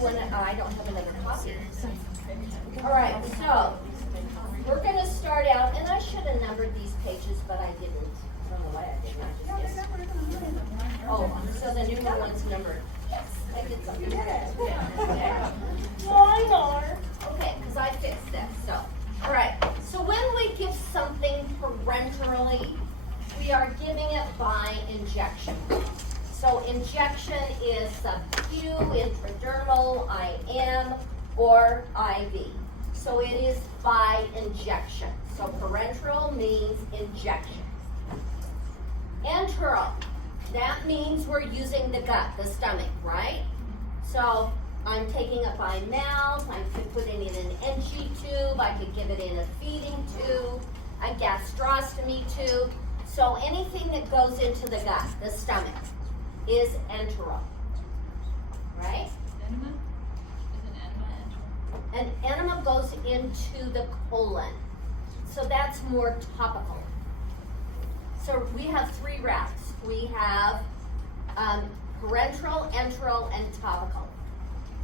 when I don't have another copy. All right, so we're going to start out, and I should have numbered these pages, but I didn't. I don't know why I didn't. I just guessed. Oh, so the new one's numbered. Yes, I did something. Why not? Okay, because I fixed that. So, all right. So when we give something parenterally, we are giving it by injection. So injection is sub-Q, intradermal, IM, or IV. So it is by injection. So parenteral means injection. Enteral, that means we're using the gut, the stomach, right? So I'm taking it by mouth, I could put it in an NG tube, I could give it in a feeding tube, a gastrostomy tube. So anything that goes into the gut, the stomach, is enteral, right? Enema? Is an enema enteral? An enema goes into the colon. So that's more topical. So we have three routes. We have parenteral, enteral, and topical.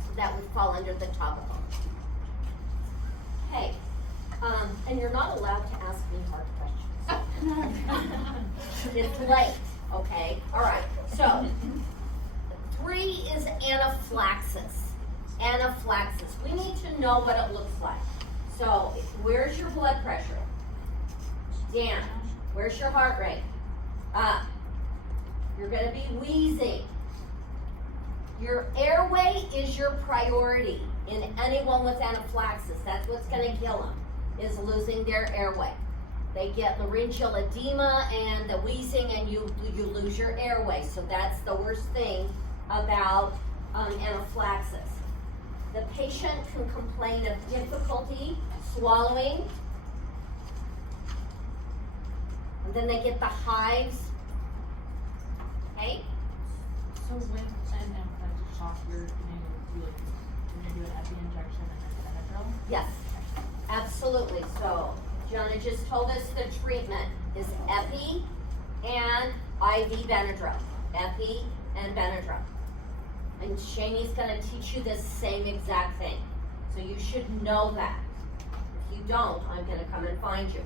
So that would fall under the topical. Okay, and you're not allowed to ask me hard questions. It's late, okay? All right, so 3 is anaphylaxis. Anaphylaxis, we need to know what it looks like. So where's your blood pressure? Down. Where's your heart rate? Up. You're going to be wheezing. Your airway is your priority in anyone with anaphylaxis. That's what's going to kill them, is losing their airway. They get laryngeal edema and the wheezing, and you lose your airway. So that's the worst thing about anaphylaxis. The patient can complain of difficulty swallowing. And then they get the hives. Okay? So when an anaphylactic shock, you're going to do an epi injection and then Benadryl? Yes, absolutely. So Jonah just told us the treatment is epi and IV Benadryl. Epi and Benadryl. And Shanie's going to teach you the same exact thing. So you should know that. If you don't, I'm going to come and find you.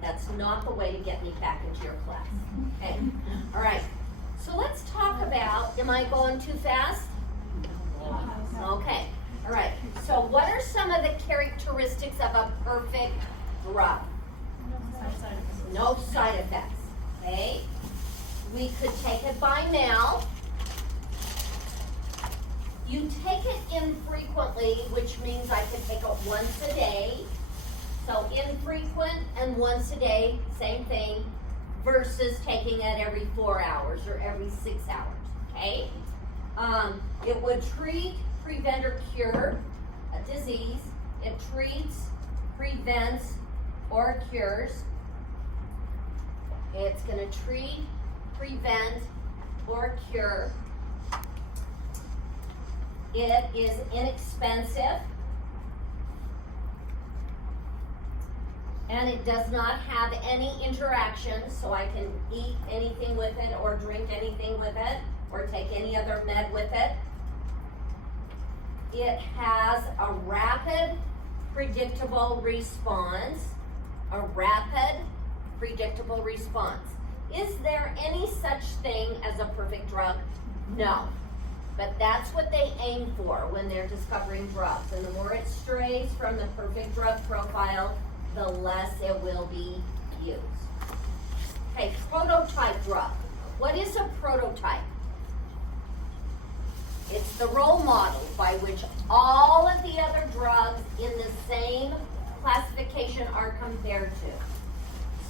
That's not the way to get me back into your class. Okay? All right. So let's talk about, am I going too fast? Okay. All right. So what are some of the characteristics of a perfect drug? No side effects. Okay? We could take it by mouth. You take it infrequently, which means I could take it once a day. So infrequent and once a day, same thing, versus taking it every 4 hours or every 6 hours, okay? It would treat, prevent, or cure a disease. It treats, prevents, or cures. It's going to treat, prevent, or cure. It is inexpensive. And it does not have any interactions, so I can eat anything with it or drink anything with it or take any other med with it. It has a rapid, predictable response. A rapid, predictable response. Is there any such thing as a perfect drug? No. But that's what they aim for when they're discovering drugs. And the more it strays from the perfect drug profile, the less it will be used. Okay, prototype drug. What is a prototype? It's the role model by which all of the other drugs in the same classification are compared to.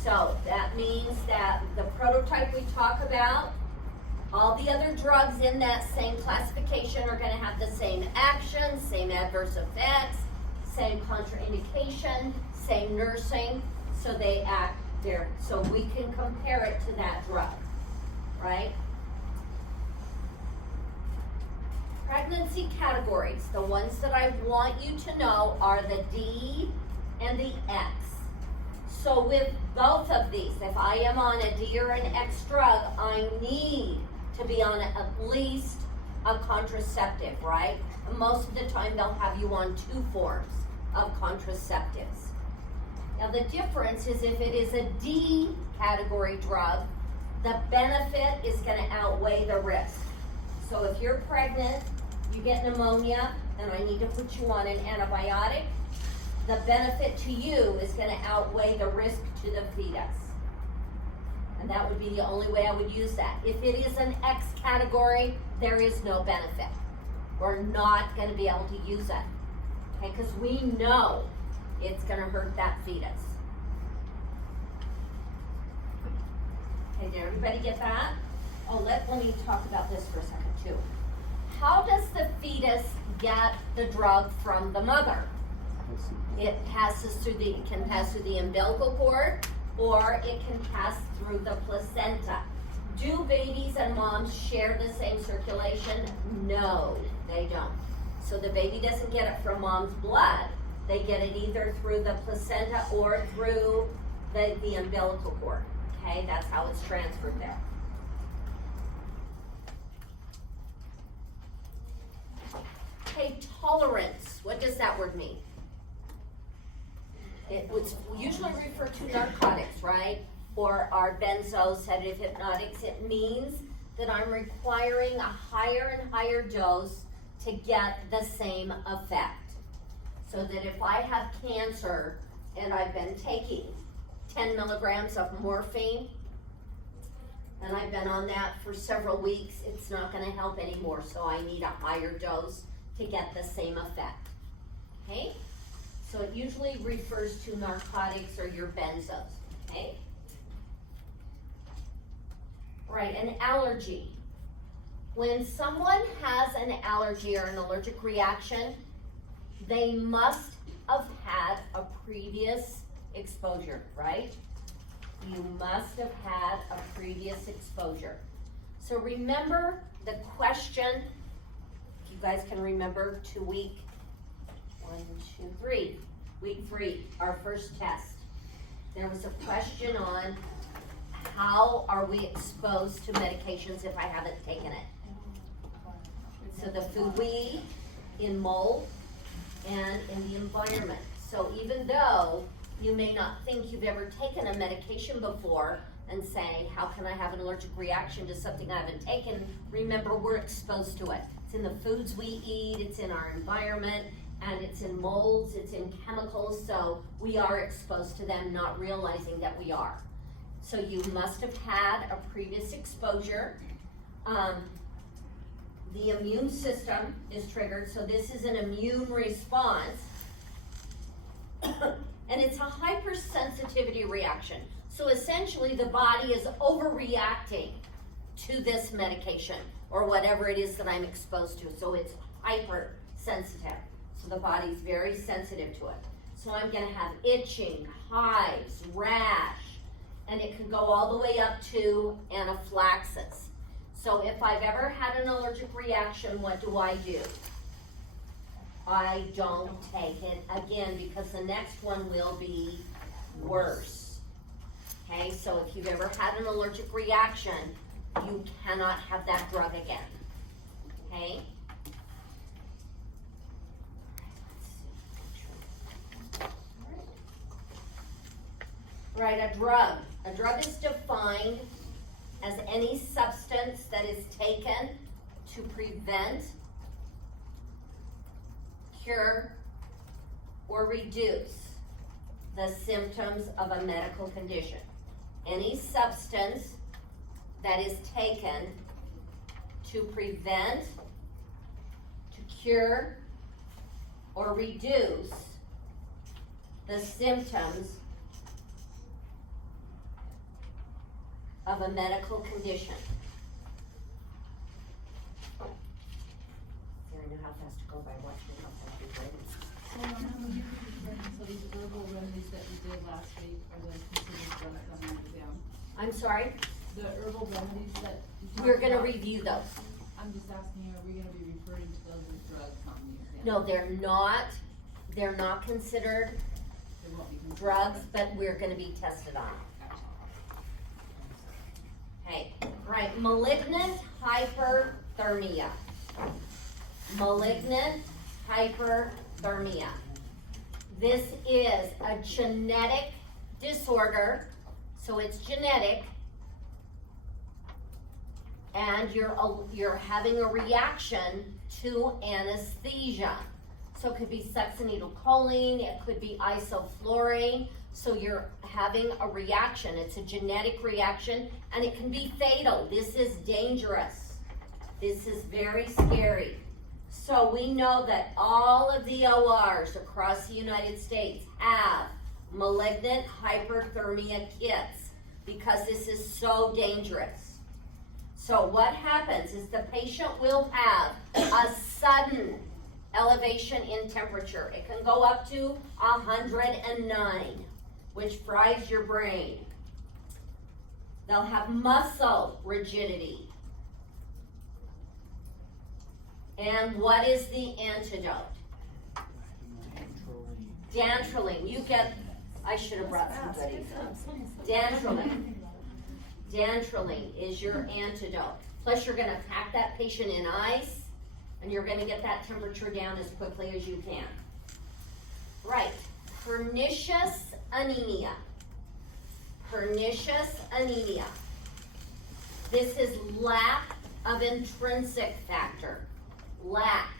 So that means that the prototype we talk about, all the other drugs in that same classification are going to have the same action, same adverse effects, same contraindication, same nursing, so they act there. So we can compare it to that drug, right? Pregnancy categories, the ones that I want you to know are the D and the X. So with both of these, if I am on a D or an X drug, I need to be on at least a contraceptive, right? And most of the time they'll have you on 2 forms of contraceptives. Now the difference is if it is a D category drug, the benefit is gonna outweigh the risk. So if you're pregnant, you get pneumonia, and I need to put you on an antibiotic, the benefit to you is gonna outweigh the risk to the fetus. And that would be the only way I would use that. If it is an X category, there is no benefit. We're not gonna be able to use it, okay? Because we know it's gonna hurt that fetus. Okay, did everybody get that? Oh, let me talk about this for a second too. How does the fetus get the drug from the mother? It can pass through the umbilical cord, or it can pass through the placenta. Do babies and moms share the same circulation? No, they don't. So the baby doesn't get it from mom's blood. They get it either through the placenta or through the umbilical cord. Okay, that's how it's transferred there. Okay, tolerance. What does that word mean? It was usually referred to narcotics, right? Or our benzos, sedative hypnotics. It means that I'm requiring a higher and higher dose to get the same effect. So that if I have cancer and I've been taking 10 milligrams of morphine, and I've been on that for several weeks, it's not gonna help anymore. So I need a higher dose to get the same effect, okay? So it usually refers to narcotics or your benzos, okay? Right, an allergy. When someone has an allergy or an allergic reaction, they must have had a previous exposure, right? You must have had a previous exposure. So remember the question, if you guys can remember week 3, our first test. There was a question on how are we exposed to medications if I haven't taken it. So the food we eat, in mold, and in the environment. So even though you may not think you've ever taken a medication before and say, how can I have an allergic reaction to something I haven't taken? Remember, we're exposed to it. It's in the foods we eat, it's in our environment, and it's in molds, it's in chemicals, so we are exposed to them, not realizing that we are. So you must have had a previous exposure. The immune system is triggered, so this is an immune response. And it's a hypersensitivity reaction. So essentially the body is overreacting to this medication or whatever it is that I'm exposed to. So it's hypersensitive. So the body's very sensitive to it. So I'm gonna have itching, hives, rash, and it can go all the way up to anaphylaxis. So if I've ever had an allergic reaction, what do? I don't take it again because the next one will be worse. Okay, so if you've ever had an allergic reaction, you cannot have that drug again. Okay? Right, a drug. A drug is defined as any substance that is taken to prevent, cure, or reduce the symptoms of a medical condition. Any substance that is taken to prevent, to cure, or reduce the symptoms of a medical condition. I know how fast to go by watching how fast you go. So these herbal remedies that we did last week are the considered drugs on the exam? I'm sorry? The herbal remedies that you talked We're gonna about, review those. I'm just asking you, are we gonna be referring to those as drugs on the exam? No, they're not considered They won't be considered drugs, but we're gonna be tested on it. Gotcha. Okay, right, malignant hyperthermia. Malignant hyperthermia. This is a genetic disorder, so it's genetic, and you're having a reaction to anesthesia. So it could be succinylcholine, it could be isoflurane, so you're having a reaction. It's a genetic reaction, and it can be fatal. This is dangerous. This is very scary. So we know that all of the ORs across the United States have malignant hyperthermia kits because this is so dangerous. So what happens is the patient will have a sudden elevation in temperature. It can go up to 109, which fries your brain. They'll have muscle rigidity. And what is the antidote? Dantrolene. You get, I should have brought some goodies. Dantrolene. Dantrolene is your antidote. Plus you're gonna pack that patient in ice, and you're gonna get that temperature down as quickly as you can. Right, pernicious anemia. Pernicious anemia. This is lack of intrinsic factor. Lack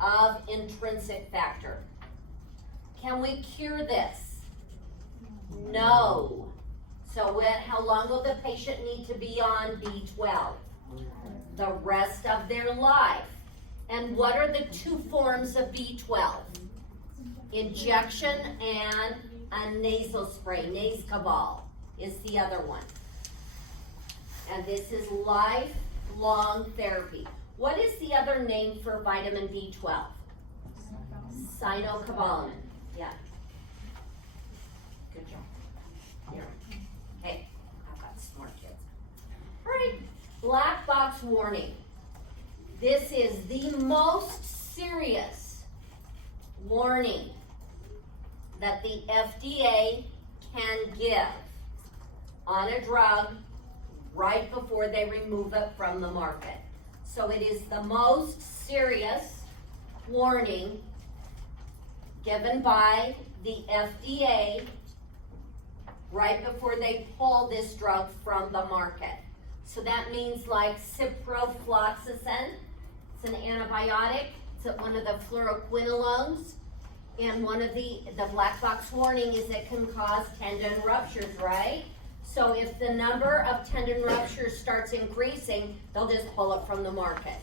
of intrinsic factor. Can we cure this? No. So how long will the patient need to be on B12? The rest of their life. And what are the two forms of B12? Injection and a nasal spray. Nascabal is the other one. And this is lifelong therapy. What is the other name for vitamin B12? Cyanocobalamin. Yeah. Good job. Here. Hey, I've got smart kids. All right. Black box warning. This is the most serious warning that the FDA can give on a drug right before they remove it from the market. So it is the most serious warning given by the FDA right before they pull this drug from the market. So that means like ciprofloxacin, it's an antibiotic, it's one of the fluoroquinolones, and one of the black box warning is it can cause tendon ruptures, right? So if the number of tendon ruptures starts increasing, they'll just pull it from the market.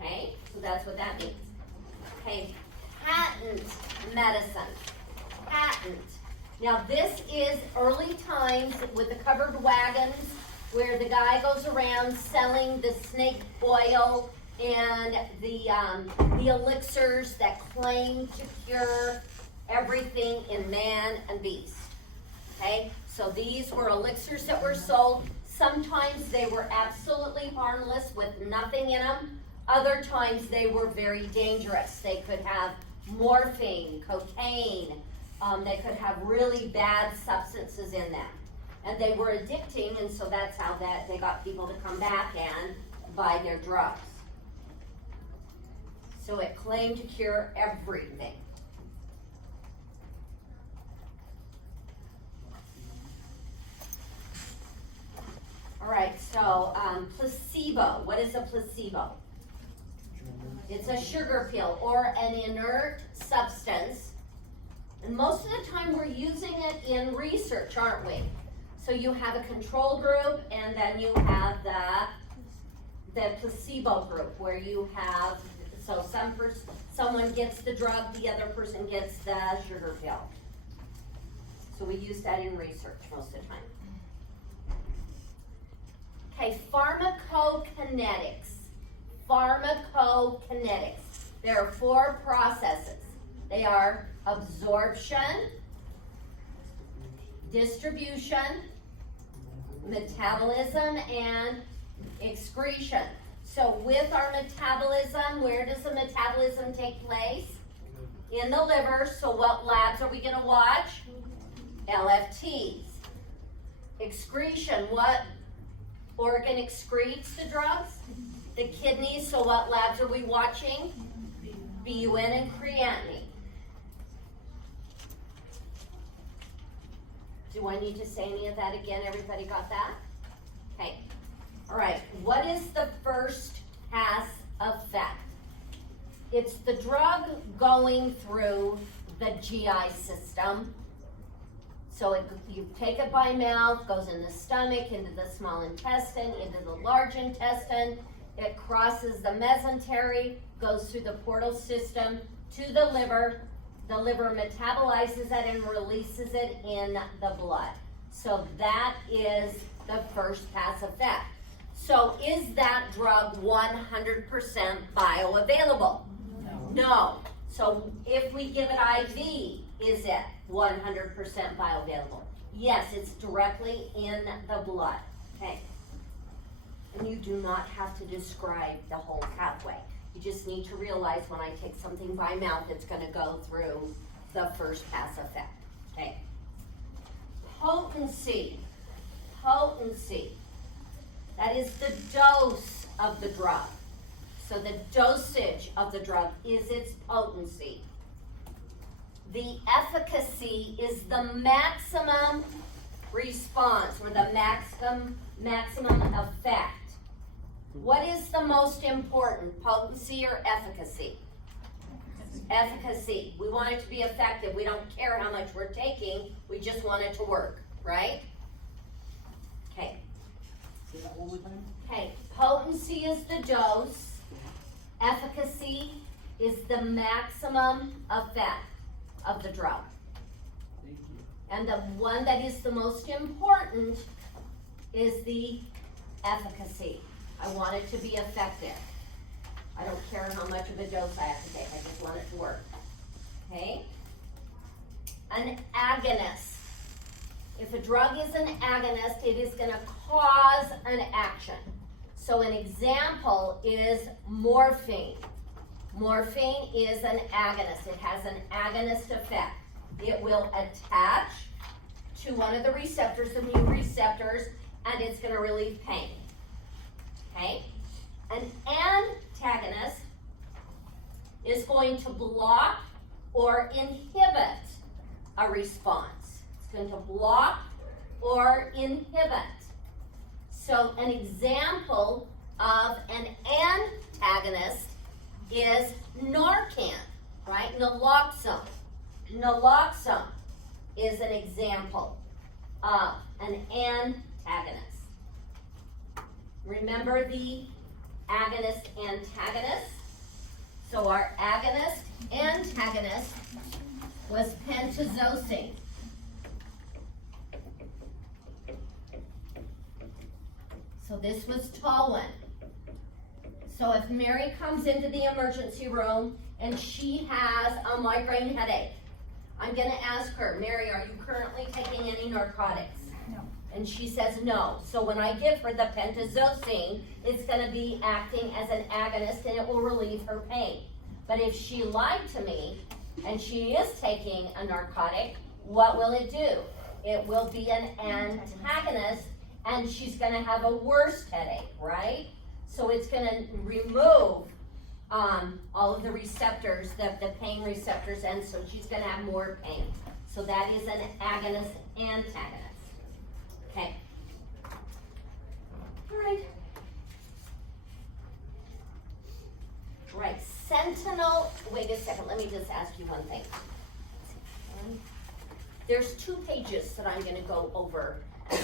Okay, so that's what that means. Okay, patent medicine. Patent. Now this is early times with the covered wagons where the guy goes around selling the snake oil and the elixirs that claim to cure everything in man and beast. Okay, so these were elixirs that were sold. Sometimes they were absolutely harmless with nothing in them. Other times they were very dangerous. They could have morphine, cocaine. They could have really bad substances in them. And they were addicting, and so that's how they got people to come back and buy their drugs. So it claimed to cure everything. All right, so placebo. What is a placebo? It's a sugar pill or an inert substance. And most of the time we're using it in research, aren't we? So you have a control group, and then you have the placebo group where you have, so someone gets the drug, the other person gets the sugar pill. So we use that in research most of the time. Okay, pharmacokinetics. Pharmacokinetics. There are 4 processes. They are absorption, distribution, metabolism, and excretion. So with our metabolism, where does the metabolism take place? In the liver. So what labs are we going to watch? LFTs. Excretion, what organ excretes the drugs? The kidneys, so what labs are we watching? BUN and creatinine. Do I need to say any of that again? Everybody got that? Okay. All right. What is the first pass effect? It's the drug going through the GI system. So you take it by mouth, goes in the stomach, into the small intestine, into the large intestine. It crosses the mesentery, goes through the portal system to the liver. The liver metabolizes it and releases it in the blood. So that is the first pass effect. So is that drug 100% bioavailable? No. So if we give it IV, is it 100% bioavailable? Yes, it's directly in the blood. Okay. And you do not have to describe the whole pathway. You just need to realize when I take something by mouth, it's going to go through the first pass effect. Okay. Potency. Potency. That is the dose of the drug. So the dosage of the drug is its potency. The efficacy is the maximum response or the maximum effect. What is the most important, potency or efficacy? Efficacy. We want it to be effective. We don't care how much we're taking. We just want it to work, right? Okay. Okay. Potency is the dose. Efficacy is the maximum effect of the drug. Thank you. And the one that is the most important is the efficacy. I want it to be effective. I don't care how much of a dose I have to take. I just want it to work. Okay? An agonist. If a drug is an agonist, it is going to cause an action. So an example is morphine. Morphine is an agonist. It has an agonist effect. It will attach to one of the receptors, the mu receptors, and it's going to relieve pain. Okay? An antagonist is going to block or inhibit a response. It's going to block or inhibit. So an example of an antagonist is Narcan, right? Naloxone. Naloxone is an example of an antagonist. Remember the agonist-antagonist? So our agonist-antagonist was pentazocine. So this was Talwin. So if Mary comes into the emergency room and she has a migraine headache, I'm going to ask her, Mary, are you currently taking any narcotics? No. And she says no. So when I give her the pentazocine, it's going to be acting as an agonist and it will relieve her pain. But if she lied to me and she is taking a narcotic, what will it do? It will be an antagonist and she's going to have a worse headache, right? So it's going to remove all of the receptors, the pain receptors, and so she's going to have more pain. So that is an agonist-antagonist. Okay. All right. Right. Sentinel. Wait a second. Let me just ask you one thing. There's 2 pages that I'm going to go over.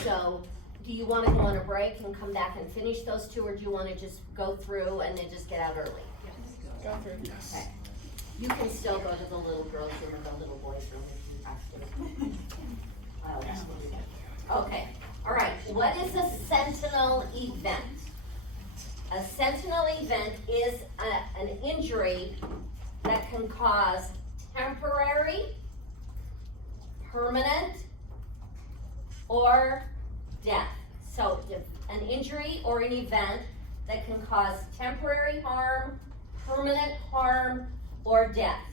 So do you want to go on a break and come back and finish those 2, or do you want to just go through and then just get out early? Go through. Okay. You can still go to the little girls' room or the little boys' room if you have to. I always do that. Okay. All right. What is a sentinel event? A sentinel event is an injury that can cause temporary, permanent, or death. So an injury or an event that can cause temporary harm, permanent harm, or death.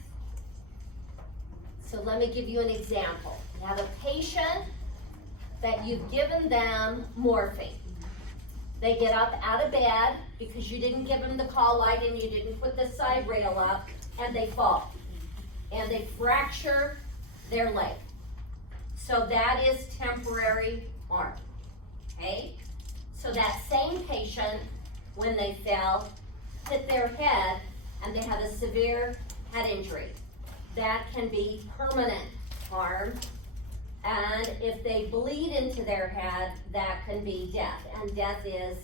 So let me give you an example. You have a patient that you've given them morphine. They get up out of bed because you didn't give them the call light and you didn't put the side rail up, and they fall. And they fracture their leg. So that is temporary harm, okay? So that same patient, when they fell, hit their head, and they had a severe head injury. That can be permanent harm, and if they bleed into their head, that can be death, and death is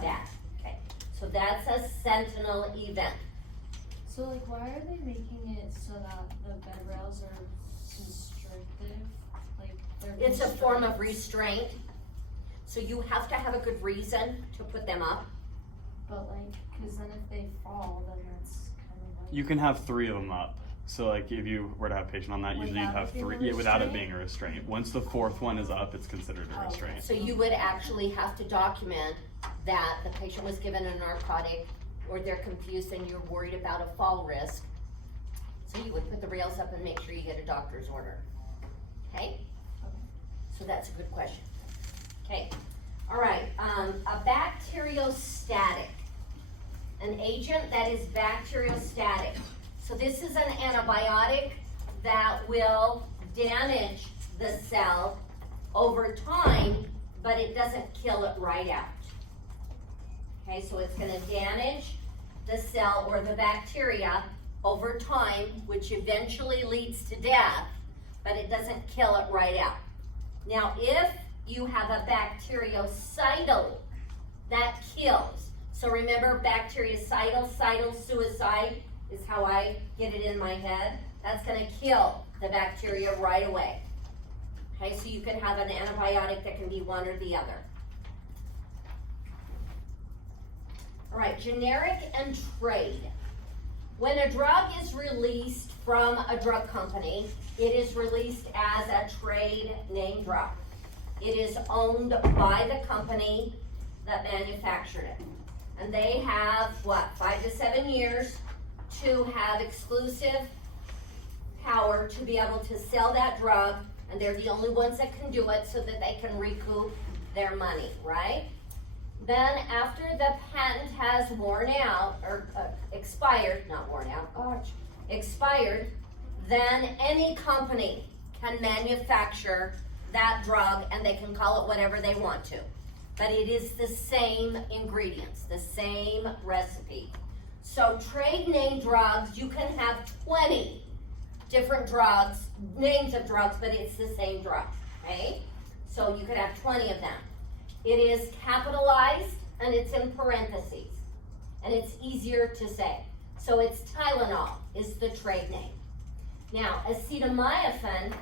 death. Okay, so that's a sentinel event. So like, why are they making it so that the bed rails are constrictive? Like, they're It's a form of restraint, so you have to have a good reason to put them up. But like, cause then if they fall, then that's kind of like. You can have 3 of them up. So like if you were to have a patient on that, usually you'd Without have it being 3, a yeah, without it restraint? being a restraint. Once the 4th one is up, it's considered a Oh, okay. restraint. So you would actually have to document that the patient was given a narcotic, or they're confused and you're worried about a fall risk. So you would put the rails up and make sure you get a doctor's order. Okay? So that's a good question. Okay, all right, a bacteriostatic, an agent that is bacteriostatic. So this is an antibiotic that will damage the cell over time, but it doesn't kill it right out. Okay, so it's gonna damage the cell or the bacteria over time, which eventually leads to death, but it doesn't kill it right out. Now, if you have a bactericidal, that kills. So remember, bactericidal, suicide is how I get it in my head. That's gonna kill the bacteria right away. Okay, so you can have an antibiotic that can be one or the other. All right, generic and trade. When a drug is released from a drug company, it is released as a trade name drug. It is owned by the company that manufactured it. And they have, 5 to 7 years to have exclusive power to be able to sell that drug, and they're the only ones that can do it so that they can recoup their money, right? Then after the patent has worn out, or expired, not worn out, expired, then any company can manufacture that drug and they can call it whatever they want to. But it is the same ingredients, the same recipe. So trade name drugs, you can have 20 different drugs, names of drugs, but it's the same drug, okay? So you could have 20 of them. It is capitalized and it's in parentheses, and it's easier to say. So it's Tylenol is the trade name. Now, acetaminophen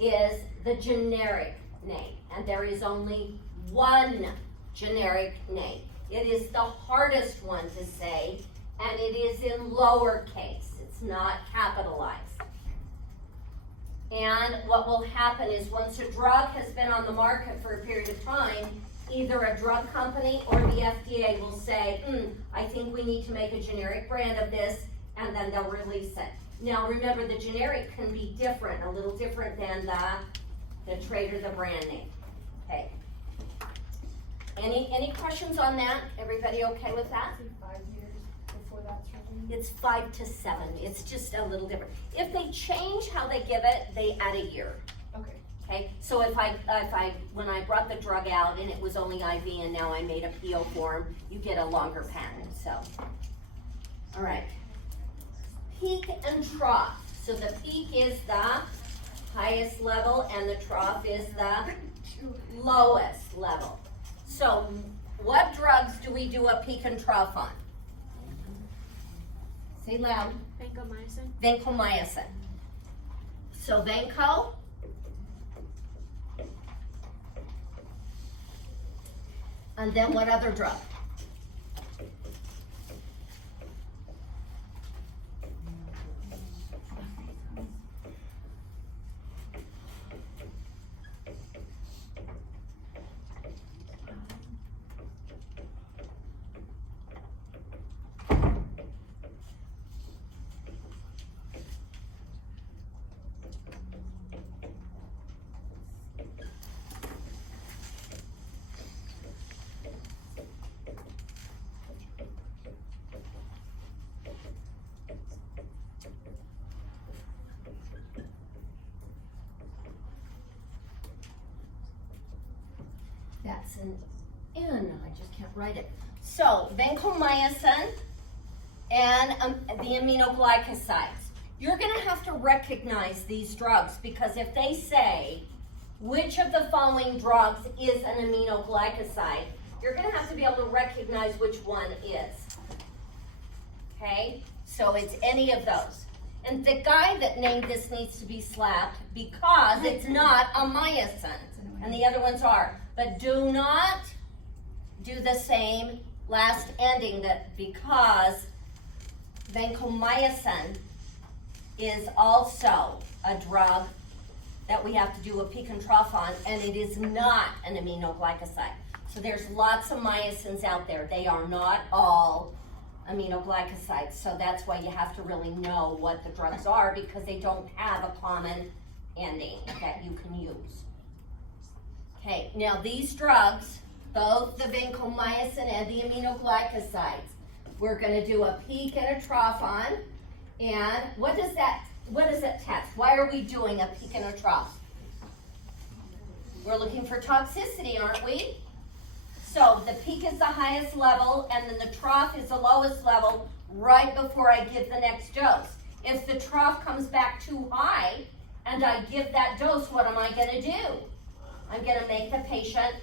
is the generic name, and there is only one generic name. It is the hardest one to say, and it is in lowercase. It's not capitalized. And what will happen is once a drug has been on the market for a period of time, either a drug company or the FDA will say, I think we need to make a generic brand of this, and then they'll release it. Now remember, the generic can be different, a little different than the trade or the brand name. Okay. Any questions on that? Everybody okay with that? 5 years before that's renewed. It's 5 to 7. It's just a little different. If they change how they give it, they add a year. Okay. Okay, so when I brought the drug out and it was only IV and now I made a PO form, you get a longer patent, so. All right. Peak and trough. So the peak is the highest level and the trough is the lowest level. So what drugs do we do a peak and trough on? Say loud. Vancomycin. Vancomycin. So Vanco. And then what other drug? That's an N, I just can't write it. So, vancomycin and the aminoglycosides. You're gonna have to recognize these drugs because if they say, which of the following drugs is an aminoglycoside, you're gonna have to be able to recognize which one is. Okay, so it's any of those. And the guy that named this needs to be slapped because it's not a myosin, and the other ones are. But do not do the same last ending that because vancomycin is also a drug that we have to do a peak and trough on, and it is not an aminoglycoside. So there's lots of myosins out there. They are not all aminoglycosides. So that's why you have to really know what the drugs are because they don't have a common ending that you can use. Okay, now these drugs, both the vancomycin and the aminoglycosides, we're gonna do a peak and a trough on. And what does it test? Why are we doing a peak and a trough? We're looking for toxicity, aren't we? So the peak is the highest level and then the trough is the lowest level right before I give the next dose. If the trough comes back too high and I give that dose, what am I gonna do? I'm gonna make the patient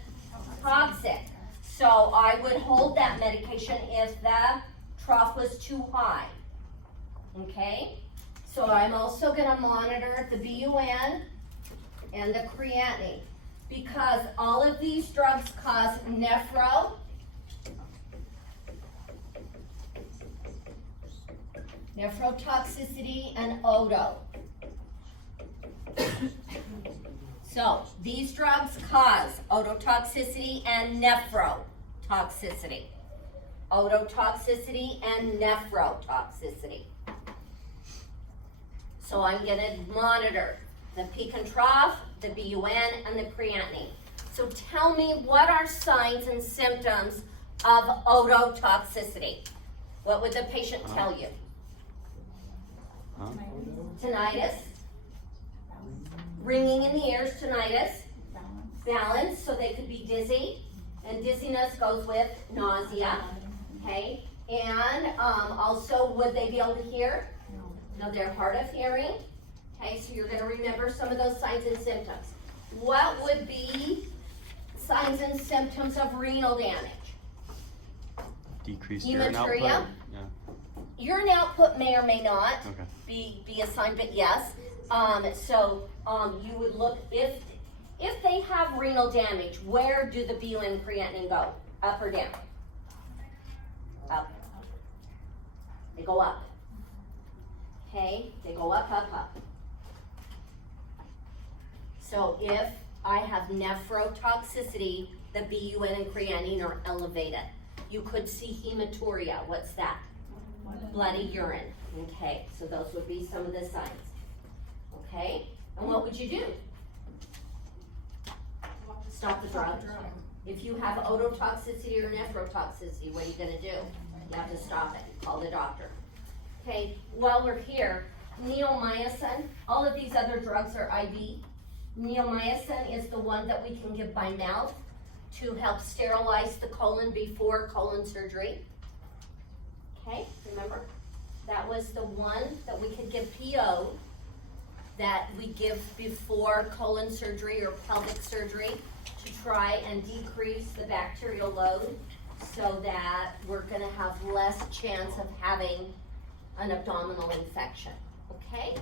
toxic. So I would hold that medication if the trough was too high. Okay? So I'm also gonna monitor the BUN and the creatinine because all of these drugs cause nephrotoxicity and oto. So these drugs cause ototoxicity and nephrotoxicity. Ototoxicity and nephrotoxicity. So I'm gonna monitor the peak and trough, the BUN, and the creatinine. So tell me what are signs and symptoms of ototoxicity? What would the patient tell you? Tinnitus. Ringing in the ears, tinnitus. Balance, so they could be dizzy. And dizziness goes with nausea. Okay? And also, would they be able to hear? No, they're hard of hearing. Okay, so you're going to remember some of those signs and symptoms. What would be signs and symptoms of renal damage? Decreased urine output. Hematuria. Yeah. Urine output may or may not Okay. be a sign, but yes. You would look if they have renal damage. Where do the BUN and creatinine go? Up or down? Up. They go up. Okay, they go up, up, up. So if I have nephrotoxicity, the BUN and creatinine are elevated. You could see hematuria. What's that? Bloody urine. Okay, so those would be some of the signs. Okay, and what would you do? Stop the drug. If you have ototoxicity or nephrotoxicity, what are you gonna do? You have to stop it, call the doctor. Okay, while we're here, neomycin, all of these other drugs are IV. Neomycin is the one that we can give by mouth to help sterilize the colon before colon surgery. Okay, remember? That was the one that we could give PO that we give before colon surgery or pelvic surgery to try and decrease the bacterial load so that we're gonna have less chance of having an abdominal infection, okay?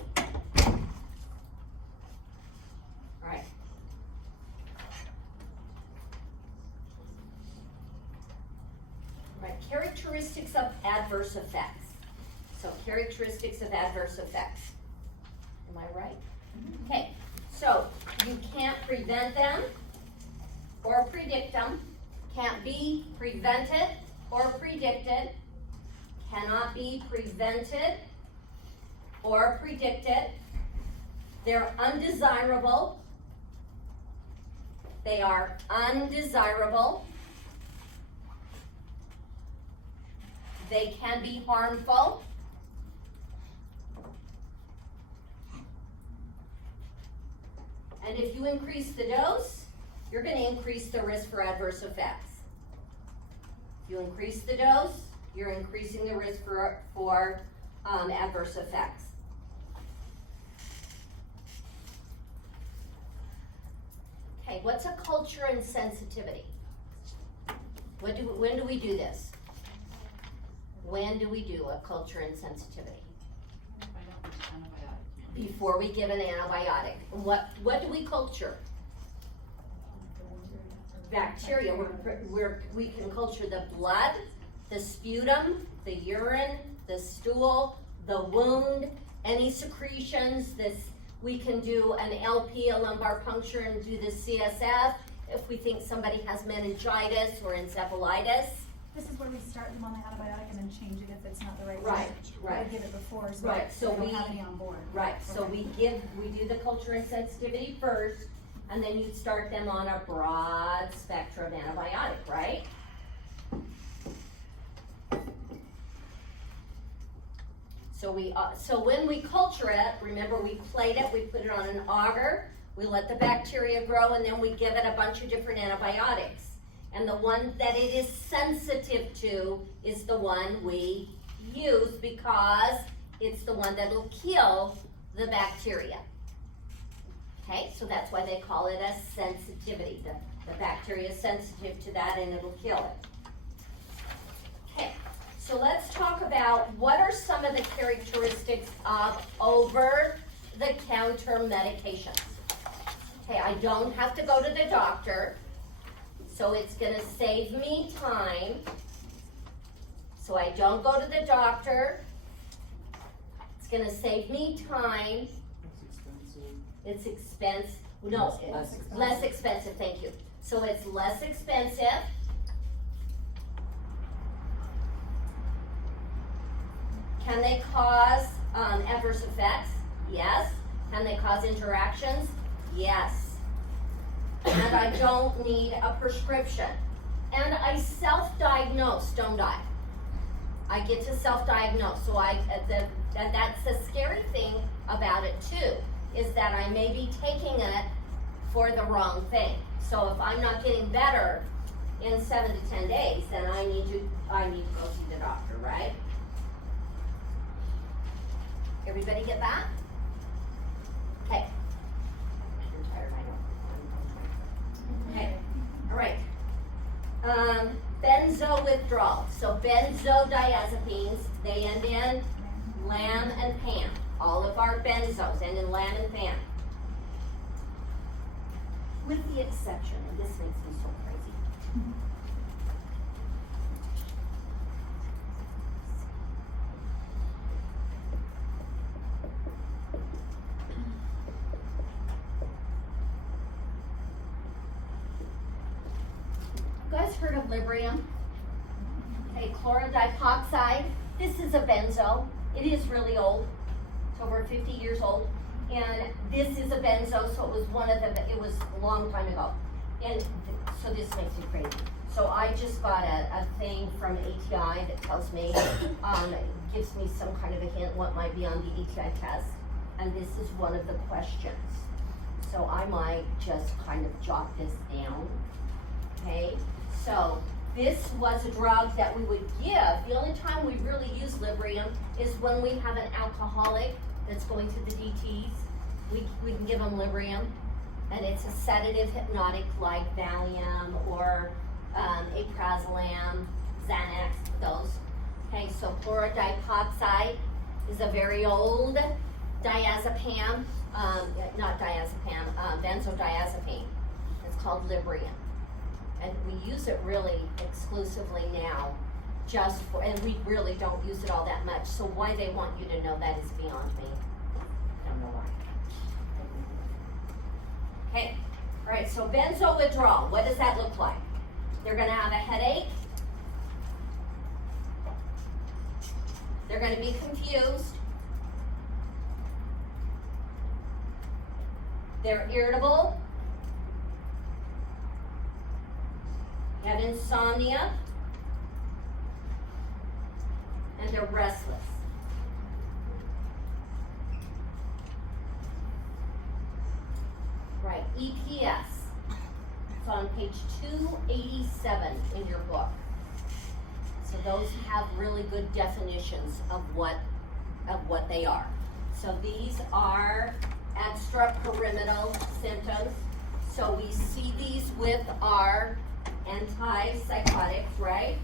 All right. All right, characteristics of adverse effects. So characteristics of adverse effects. Am I right? Okay, so you can't prevent them or predict them. Can't be prevented or predicted. Cannot be prevented or predicted. They're undesirable. They are undesirable. They can be harmful. And if you increase the dose, you're gonna increase the risk for adverse effects. If you increase the dose, you're increasing the risk for adverse effects. Okay, what's a culture and sensitivity? When do we do this? When do we do a culture and sensitivity? Find out which antibiotic. Before we give an antibiotic. What do we culture? Bacteria. We can culture the blood, the sputum, the urine, the stool, the wound, any secretions. We can do an LP, a lumbar puncture, and do the CSF if we think somebody has meningitis or encephalitis. This is where we start them on the antibiotic and then change it if it's not the right Right, dose. right. Or give it before so Right, that so we we- don't have any on board. Right, so Okay. we do the culture and sensitivity first, and then you start them on a broad spectrum antibiotic, right? So when we culture it, remember we plate it, we put it on an agar, we let the bacteria grow, and then we give it a bunch of different antibiotics. And the one that it is sensitive to is the one we use because it's the one that will kill the bacteria. Okay, so that's why they call it a sensitivity. The bacteria is sensitive to that and it'll kill it. Okay, so let's talk about what are some of the characteristics of over-the-counter medications. Okay, I don't have to go to the doctor, so it's gonna save me time. So I don't go to the doctor. It's gonna save me time. It's expensive. No, it's less expensive, thank you. So it's less expensive. Can they cause adverse effects? Yes. Can they cause interactions? Yes. And I don't need a prescription. And I self-diagnose, don't I? I get to self-diagnose. So that's the scary thing about it too, is that I may be taking it for the wrong thing. So if I'm not getting better in 7 to 10 days, then I need to go see the doctor, right? Everybody get that? Okay. You're tired, I know. Okay, all right. Benzo withdrawal. So benzodiazepines, they end in lam and pan. All of our benzos end in lam and pan. With the exception, and this makes me so crazy. You guys heard of Librium? Okay, chlorodipoxide. This is a benzo. It is really old. It's over 50 years old. And this is a benzo, so it was one of the, it was a long time ago. And so this makes me crazy. So I just got a thing from ATI that tells me, gives me some kind of a hint what might be on the ATI test. And this is one of the questions. So I might just kind of jot this down, okay? So this was a drug that we would give. The only time we really use Librium is when we have an alcoholic that's going through the DTs. We can give them Librium, and it's a sedative hypnotic like Valium or Aprazolam, Xanax, those. Okay, so chlorodipoxide is a very old diazepam, not diazepam, benzodiazepine. It's called Librium. And we use it really exclusively now, just for, and we really don't use it all that much. So why they want you to know that is beyond me. I don't know why. Okay, all right, so benzo withdrawal, what does that look like? They're gonna have a headache. They're gonna be confused. They're irritable. Have insomnia, and they're restless. Right, EPS. It's on page 287 in your book. So those have really good definitions of what they are. So these are extrapyramidal symptoms. So we see these with our antipsychotics, right?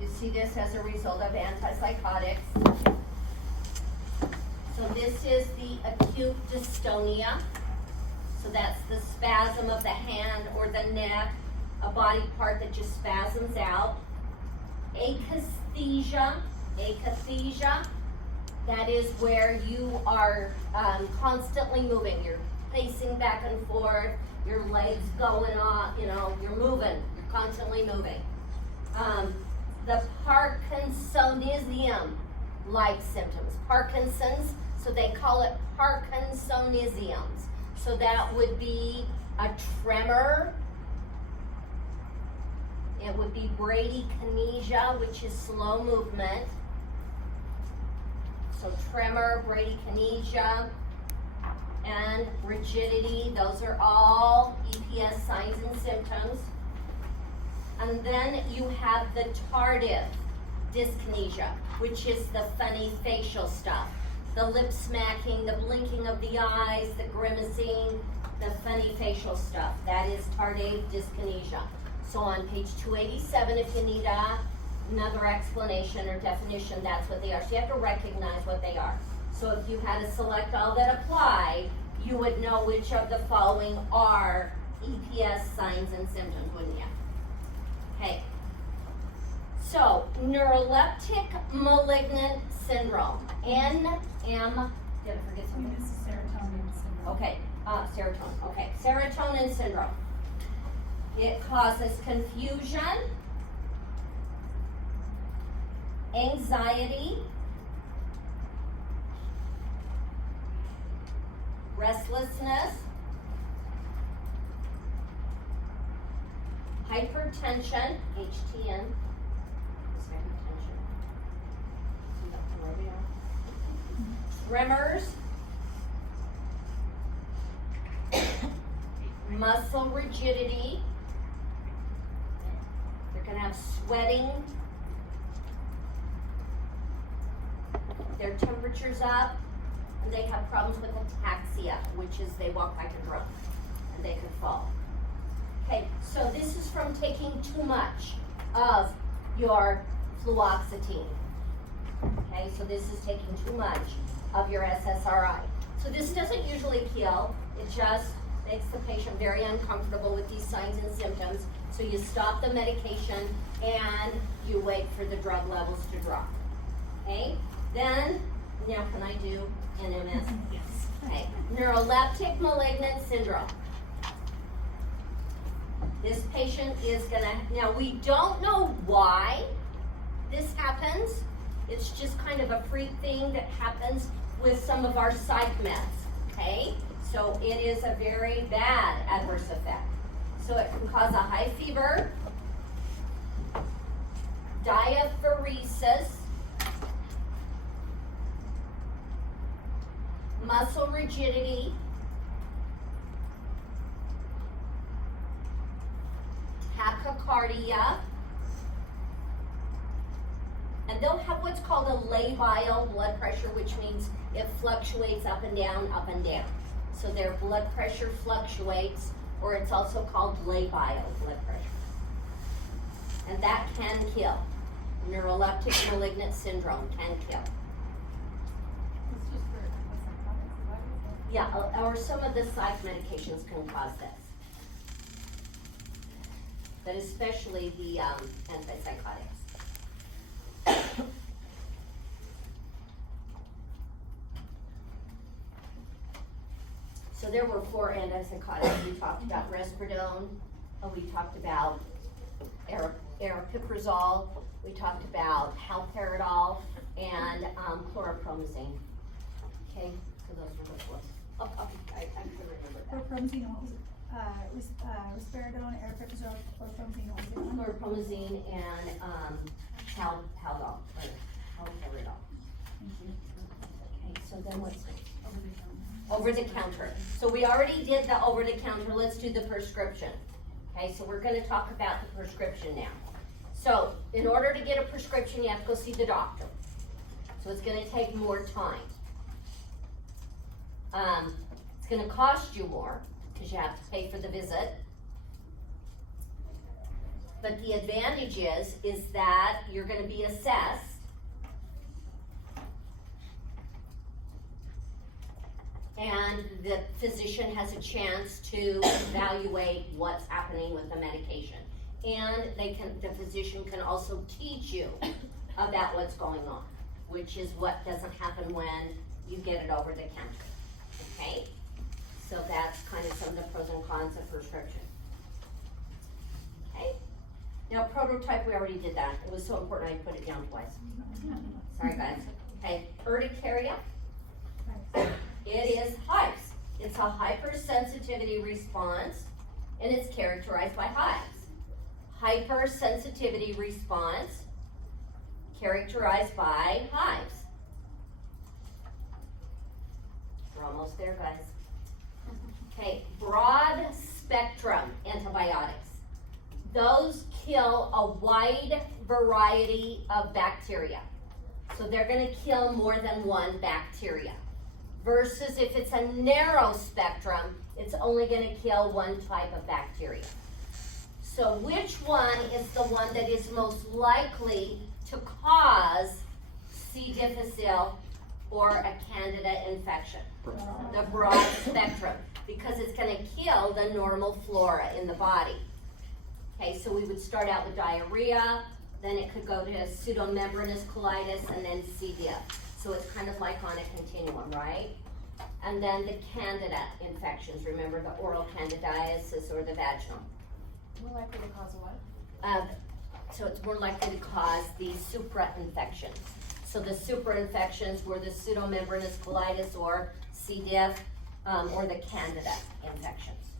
You see this as a result of antipsychotics. So this is the acute dystonia. So that's the spasm of the hand or the neck, a body part that just spasms out. Akathisia, that is where you are constantly moving. You're pacing back and forth, your legs going off, you're moving, you're constantly moving. The Parkinsonism-like symptoms. Parkinson's, so they call it Parkinsonisms. So that would be a tremor. It would be bradykinesia, which is slow movement. So tremor, bradykinesia, and rigidity, those are all EPS signs and symptoms. And then you have the tardive dyskinesia, which is the funny facial stuff. The lip smacking, the blinking of the eyes, the grimacing, the funny facial stuff. That is tardive dyskinesia. So on page 287, if you need another explanation or definition, that's what they are. So you have to recognize what they are. So if you had to select all that apply, you would know which of the following are EPS signs and symptoms, wouldn't you? Okay. So, neuroleptic malignant syndrome, NM, did I forget something? This is serotonin syndrome. Okay, serotonin, okay, serotonin syndrome. It causes confusion, anxiety, restlessness, hypertension, HTN, is hypertension. See that from where we are? Tremors, muscle rigidity. They're going to have sweating. Their temperature's up, and they have problems with ataxia, which is they walk like a drunk, and they could fall. Okay, so this is from taking too much of your fluoxetine. Okay, so this is taking too much of your SSRI. So this doesn't usually kill, it just makes the patient very uncomfortable with these signs and symptoms. So you stop the medication and you wait for the drug levels to drop. Okay, then, now can I do NMS? Yes. Okay, neuroleptic malignant syndrome. This patient is gonna, now we don't know why this happens. It's just kind of a freak thing that happens with some of our psych meds, okay? So it is a very bad adverse effect. So it can cause a high fever, diaphoresis, muscle rigidity, tachycardia, and they'll have what's called a labile blood pressure, which means it fluctuates up and down, up and down. So their blood pressure fluctuates, or it's also called labile blood pressure. And that can kill. Neuroleptic malignant syndrome can kill. It's just for antipsychotics, is that what it is? Yeah, or some of the psych medications can cause this. But especially the antipsychotics. So there were 4 antipsychotics. We talked about risperidone, we talked about aripiprazole, we talked about haloperidol, and chlorpromazine. Okay, so those were the 4. Oh, I can remember that. Chlorpromazine, and what was it? Risperidone, aripiprazole, chlorpromazine, what was the other one? Chlorpromazine and haloperidol. Thank you. Okay, so then what's next? Over the counter. Over the counter. So we already did the over the counter. Let's do the prescription. Okay, so we're gonna talk about the prescription now. So, in order to get a prescription, you have to go see the doctor. So it's gonna take more time. It's gonna cost you more, because you have to pay for the visit. But the advantage is that you're gonna be assessed. And the physician has a chance to evaluate what's happening with the medication. And the physician can also teach you about what's going on, which is what doesn't happen when you get it over the counter, okay? So that's kind of some of the pros and cons of prescription. Okay? Now prototype, we already did that. It was so important I put it down twice. Sorry guys. Okay, urticaria. It is hives. It's a hypersensitivity response, and it's characterized by hives. Hypersensitivity response, characterized by hives. We're almost there, guys. Okay, broad spectrum antibiotics. Those kill a wide variety of bacteria. So they're gonna kill more than one bacteria. Versus if it's a narrow spectrum, it's only gonna kill one type of bacteria. So which one is the one that is most likely to cause C. difficile or a candida infection? The broad spectrum, because it's gonna kill the normal flora in the body. Okay, so we would start out with diarrhea, then it could go to pseudomembranous colitis, and then C. diff. So it's kind of like on a continuum, right? And then the candida infections, remember the oral candidiasis or the vaginal. More likely to cause what? So it's more likely to cause the supra-infections. So the supra-infections were the pseudomembranous colitis or C. diff, or the candida infections.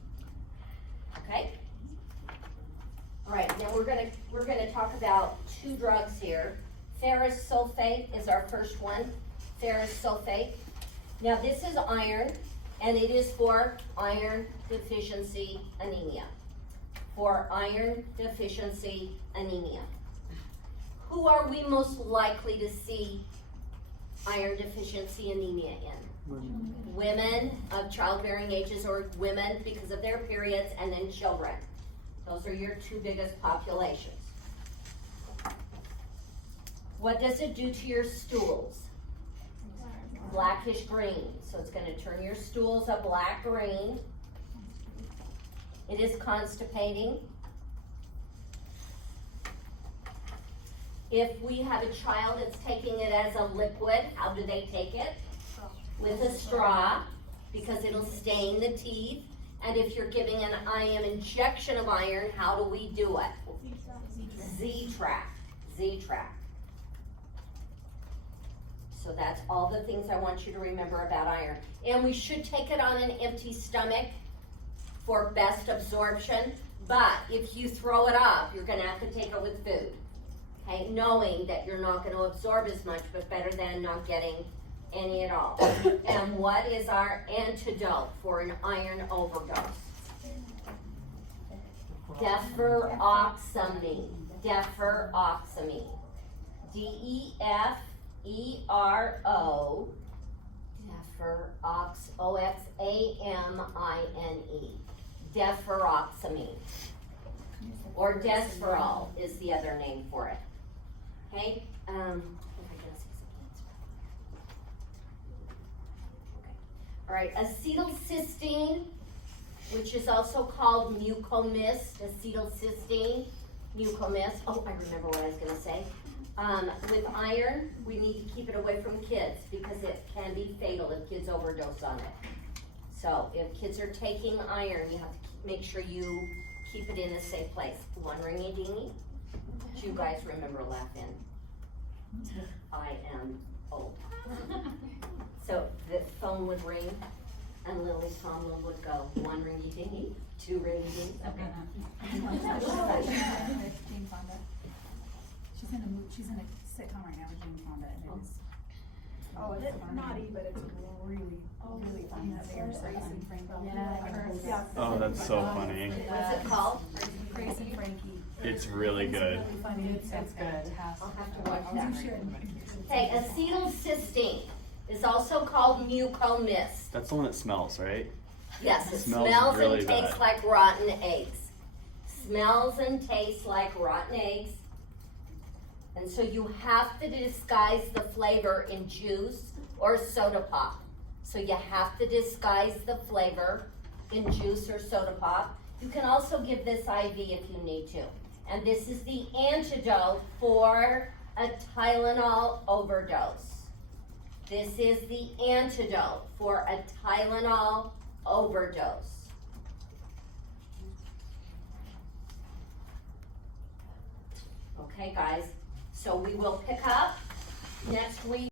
Okay? All right, now we're gonna talk about two drugs here. Ferrous sulfate is our first one. Ferrous sulfate. Now this is iron, and it is for iron deficiency anemia. For iron deficiency anemia. Who are we most likely to see iron deficiency anemia in? Women of childbearing ages, or women because of their periods, and then children. Those are your two biggest populations. What does it do to your stools? Blackish green. So it's going to turn your stools a black green. It is constipating. If we have a child that's taking it as a liquid, how do they take it? With a straw, because it'll stain the teeth. And if you're giving an IM injection of iron, how do we do it? Z-track. Z-track. So that's all the things I want you to remember about iron. And we should take it on an empty stomach for best absorption. But if you throw it up, you're gonna have to take it with food. Okay, knowing that you're not gonna absorb as much, but better than not getting any at all. And what is our antidote for an iron overdose? Deferoxamine. Deferoxamine. D-E-F-E-R-O. O-X-A-M-I-N-E. Deferoxamine. Or Desferol is the other name for it. Okay? All right, acetylcysteine, which is also called mucomist, acetylcysteine, mucomist. Oh, I remember what I was gonna say. With iron, we need to keep it away from kids because it can be fatal if kids overdose on it. So if kids are taking iron, you have to make sure you keep it in a safe place. One ringy-dingy. You guys remember laughing. I am old. So the phone would ring, and Lily Tomlin would go, one ringy dingy, two ringy dingy. Okay. Jane Fonda. She's in a sitcom right now with Jane Fonda, and it is Oh, it's naughty, but it's really, really fun. That Mayor's Yeah. Oh, that's so funny. What's it called? Grace and Frankie. It's really good. Really funny. It's good. I'll have to watch You that. should. Okay, acetylcysteine is also called mucomist. That's the one that smells, right? Yes, it Smells smells really and tastes bad. like rotten eggs. Smells and tastes like rotten eggs. And so you have to disguise the flavor in juice or soda pop. So you have to disguise the flavor in juice or soda pop. You can also give this IV if you need to. And this is the antidote for a Tylenol overdose. This is the antidote for a Tylenol overdose. Okay, guys, so we will pick up next week.